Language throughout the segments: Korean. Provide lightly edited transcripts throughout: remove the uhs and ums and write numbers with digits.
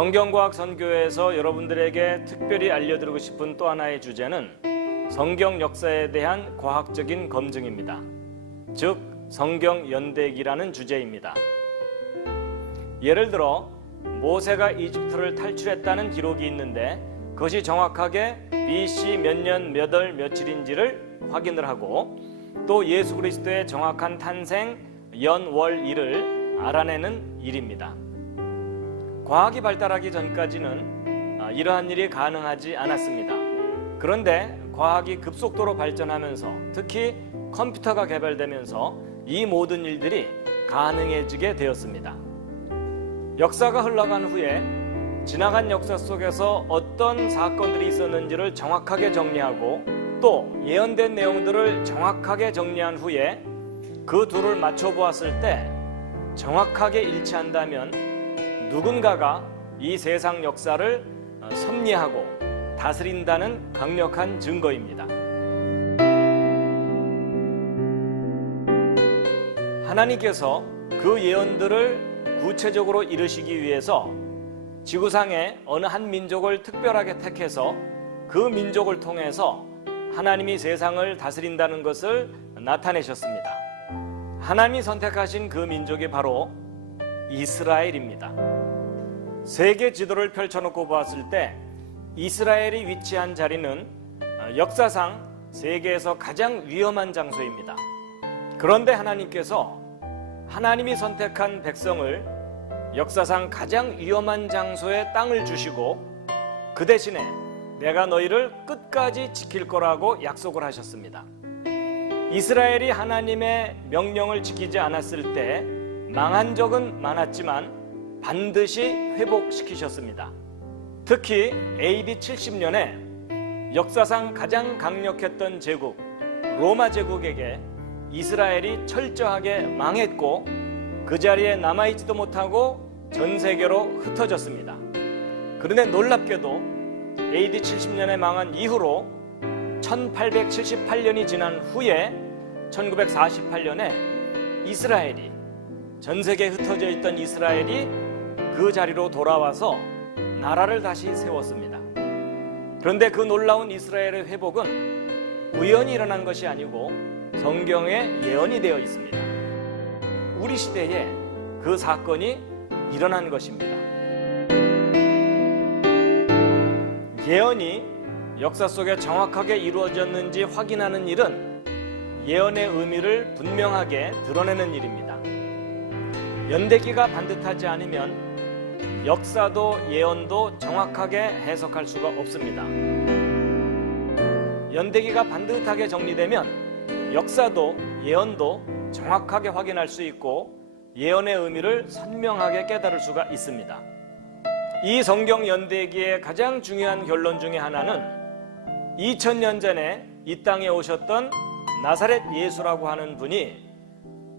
성경과학 선교에서 여러분들에게 특별히 알려드리고 싶은 또 하나의 주제는 성경 역사에 대한 과학적인 검증입니다. 즉, 성경 연대기라는 주제입니다. 예를 들어 모세가 이집트를 탈출했다는 기록이 있는데 그것이 정확하게 BC 몇 년 몇 월 며칠인지를 확인을 하고 또 예수 그리스도의 정확한 탄생 연, 월, 일을 알아내는 일입니다. 과학이 발달하기 전까지는 이러한 일이 가능하지 않았습니다. 그런데 과학이 급속도로 발전하면서 특히 컴퓨터가 개발되면서 이 모든 일들이 가능해지게 되었습니다. 역사가 흘러간 후에 지나간 역사 속에서 어떤 사건들이 있었는지를 정확하게 정리하고 또 예언된 내용들을 정확하게 정리한 후에 그 둘을 맞춰 보았을 때 정확하게 일치한다면 누군가가 이 세상 역사를 섭리하고 다스린다는 강력한 증거입니다. 하나님께서 그 예언들을 구체적으로 이루시기 위해서 지구상의 어느 한 민족을 특별하게 택해서 그 민족을 통해서 하나님이 세상을 다스린다는 것을 나타내셨습니다. 하나님이 선택하신 그 민족이 바로 이스라엘입니다. 세계 지도를 펼쳐놓고 보았을 때 이스라엘이 위치한 자리는 역사상 세계에서 가장 위험한 장소입니다. 그런데 하나님께서 하나님이 선택한 백성을 역사상 가장 위험한 장소에 땅을 주시고 그 대신에 내가 너희를 끝까지 지킬 거라고 약속을 하셨습니다. 이스라엘이 하나님의 명령을 지키지 않았을 때 망한 적은 많았지만 반드시 회복시키셨습니다. 특히 AD 70년에 역사상 가장 강력했던 제국 로마 제국에게 이스라엘이 철저하게 망했고 그 자리에 남아있지도 못하고 전 세계로 흩어졌습니다. 그런데 놀랍게도 AD 70년에 망한 이후로 1878년이 지난 후에 1948년에 이스라엘이 전 세계에 흩어져 있던 이스라엘이 그 자리로 돌아와서 나라를 다시 세웠습니다. 그런데 그 놀라운 이스라엘의 회복은 우연히 일어난 것이 아니고 성경의 예언이 되어 있습니다. 우리 시대에 그 사건이 일어난 것입니다. 예언이 역사 속에 정확하게 이루어졌는지 확인하는 일은 예언의 의미를 분명하게 드러내는 일입니다. 연대기가 반듯하지 않으면 역사도 예언도 정확하게 해석할 수가 없습니다. 연대기가 반듯하게 정리되면 역사도 예언도 정확하게 확인할 수 있고 예언의 의미를 선명하게 깨달을 수가 있습니다. 이 성경 연대기의 가장 중요한 결론 중에 하나는 2000년 전에 이 땅에 오셨던 나사렛 예수라고 하는 분이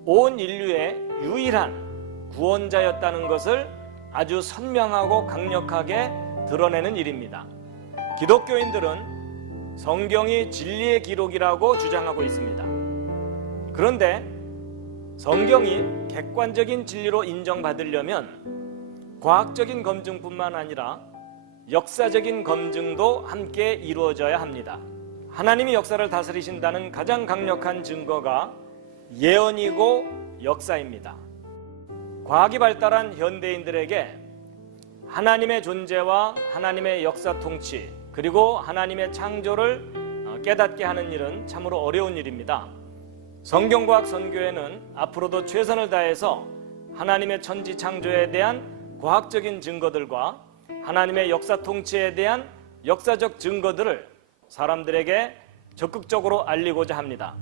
온 인류의 유일한 구원자였다는 것을 아주 선명하고 강력하게 드러내는 일입니다. 기독교인들은 성경이 진리의 기록이라고 주장하고 있습니다. 그런데 성경이 객관적인 진리로 인정받으려면 과학적인 검증뿐만 아니라 역사적인 검증도 함께 이루어져야 합니다. 하나님이 역사를 다스리신다는 가장 강력한 증거가 예언이고 역사입니다. 과학이 발달한 현대인들에게 하나님의 존재와 하나님의 역사 통치 그리고 하나님의 창조를 깨닫게 하는 일은 참으로 어려운 일입니다. 성경과학 선교회는 앞으로도 최선을 다해서 하나님의 천지 창조에 대한 과학적인 증거들과 하나님의 역사 통치에 대한 역사적 증거들을 사람들에게 적극적으로 알리고자 합니다.